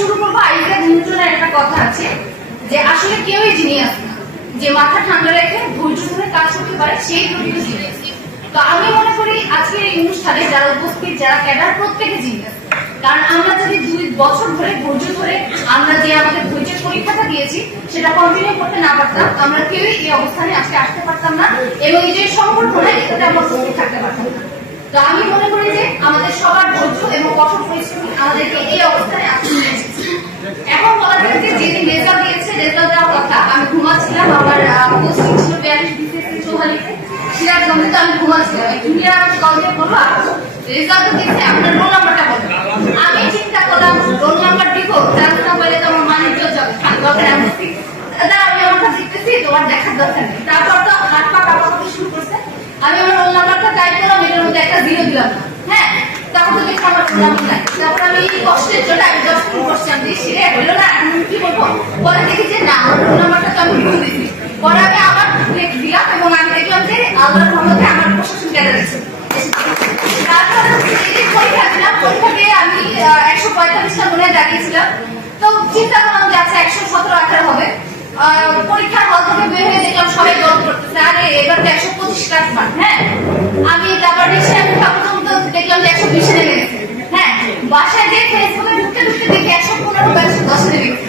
শুরু করব। আইজাক নিউটনের একটা কথা আছে, যে আসলে কেউই জিনিয়াস না। যে মাথা ঠান্ডা রেখে ধৈর্য ধরে কাজ করতে পারে, সেই প্রকৃত জিনিয়াস তো আমি মনে করি আজকের এই অনুষ্ঠানে যারা উপস্থিত, যারা ক্যাডার, প্রত্যেকে জিনিয়াস কারণ আমরা যদি দুই বছর ধরে ধৈর্য ধরে আমরা যে আমাদের ধৈর্যের পরীক্ষাটা দিয়েছি, সেটা কন্টিনিউ করতে না পারতাম, আমরা কেউই এই অবস্থানে আজকে আসতে পারতাম না, এবং এই যে সংগঠনে এটাতে আমরা উপস্থিত থাকতে পারতাম না। তো আমি মনে করি যে আমাদের সবার ধৈর্য এবং কঠোর পরিশ্রম আমাদেরকে এই অবস্থানে আসতে জুনিয়র আমি দিলাম। হ্যাঁ তখন তো দেখলাম আমার তারপর আমি কষ্টের জন্য আমি দশ মিনিট কোশ্চেন দিয়ে সেরে না আমি কি বলব? পরে দেখি যে, না, আমার নাম্বারটা তো আমি পরে আমি আবার দিলাম এবং আমি দেখলাম যে, আল্লাহর রহমতে আমার প্রশাসন ক্যাডার আছে তারপর এই যে পরীক্ষা দিলাম পরীক্ষা দিয়ে আমি একশো পঁয়তাল্লিশটা মনে হয় দাঁড়িয়েছিলাম তো চিন্তা করলাম যে আচ্ছা একশো সতেরো আঠারো হবে আহ, পরীক্ষার হল থেকে বের হয়ে দেখলাম সবাই গল্প করতেছে। আরে, এবার তো একশো পঁচিশ ক্লাস মার্ক হ্যাঁ? আমি তারপর রিক্সা আমি প্রথম তো দেখলাম যে একশো বিশে নেমে গেছে হ্যাঁ? বাসায় যে ফেসবুকে ঢুকতে ঢুকতে দেখি একশো পনেরো বা একশো দশে নেমে গেছে।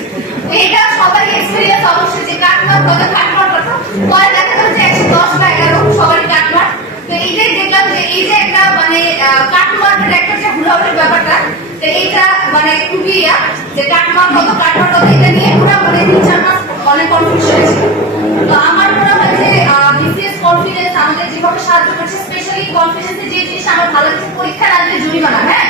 এটা সবাই এক্সপিরিয়েন্স অবশ্যই যে কাটমার কত কাটমার কত। পরে দেখা গেল যে একশো দশ বা এগারো, সবারই কাটমার তো এই যে দেখলাম যে এই যে একটা মানে কাটমার্কের একটা যে হুড়াহুড়ির ব্যাপারটা, তো এইটা মানে খুবই ইয়া, যে কাটমার কত কাটমার কত, এটা নিয়ে পুরো মানে তিন চার মাস অনেক কনফিউশন হয়েছিল তো আমার মনে হয় যে বিসিএস কনফিডেন্স আমাদের যেভাবে সাহায্য করছে স্পেশালি কনফিডেন্সের যে জিনিস আমার ভালো লাগছে পরীক্ষা না দিলে জরিমানা হ্যাঁ?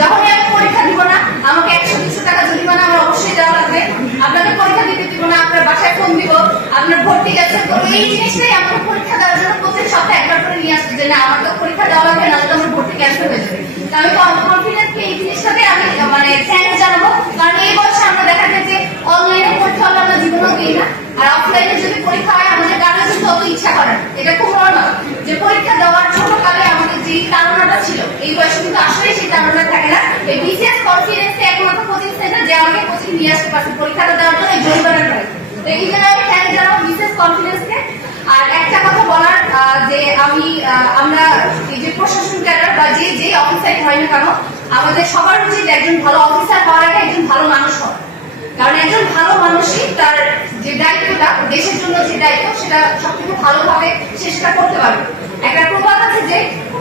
যখনই আমি পরীক্ষা দিব না, আমাকে একশো দুশো টাকা জরিমানা আমার অবশ্যই দেওয়া লাগবে। আপনাকে পরীক্ষা দিতে দিব না, আপনার বাসায় ফোন দিব, আপনার ভর্তি গেছে। তো এই জিনিসটাই আমাকে পরীক্ষা দেওয়ার জন্য প্রত্যেক সপ্তাহে একবার করে নিয়ে আসছে যে, না আমার পরীক্ষা দেওয়া লাগবে, না তো আমার ভর্তি ক্যান্সেল হয়ে যাবে। আমি কনফিডেন্সকে এই জিনিসটাকে আমি মানে থ্যাংকস জানাব কারণ এই বয়সে আমরা দেখা যায় যে অনলাইনে পরীক্ষা হলে আমরা জীবনেও দিই না আর অফলাইনে যদি পরীক্ষা হয় আমাদের কারণে কিন্তু অত ইচ্ছা করে না। এটা খুব নর্মাল যে পরীক্ষা দেওয়ার ছোটকালে আমাদের যে তাড়নাটা ছিল এই বয়সে আসলে সেই তাড়না থাকে না। এই বিসিএস কনফিডেন্সে একমাত্র কোচিং সেন্টার যে আমাকে কোচিং নিয়ে আসতে পারছে, পরীক্ষাটা দেওয়ার জন্য এই জরিমানা তো এই জন্য আমি থ্যাংক জানাব বিসিএস কনফিডেন্সকে আর একটা কথা বলার যে আমি আমরা এই যে প্রশাসন ক্যাডার বা যে যে অফিসার হয় না কেন, আমাদের সবার উচিত একজন ভালো অফিসার হওয়ার আগে একজন ভালো মানুষ হওয়া। কারণ একজন ভালো মানুষই তার যে দায়িত্বটা, দেশের জন্য যে দায়িত্ব, সেটা সব থেকে ভালোভাবে সে করতে পারবে। একটা প্রবাদ আছে যে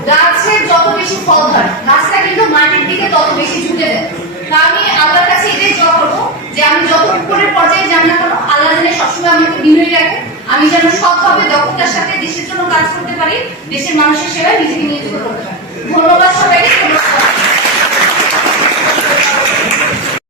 গাছের যত বেশি ফল ধরে গাছটা কিন্তু মাটির দিকে তত বেশি ঝুঁকে দেয়। তা আমি আল্লাহর কাছে এটাই দোয়া করব যে আমি যত উপরের পর্যায়ে যাই না কেন, আল্লাহ জানে সবসময় আমাকে বিনয়ী রাখে। আমি যেন সৎভাবে দক্ষতার সাথে দেশের জন্য কাজ করতে পারি, দেশের মানুষের সেবায় নিজেকে ধন্যবাদ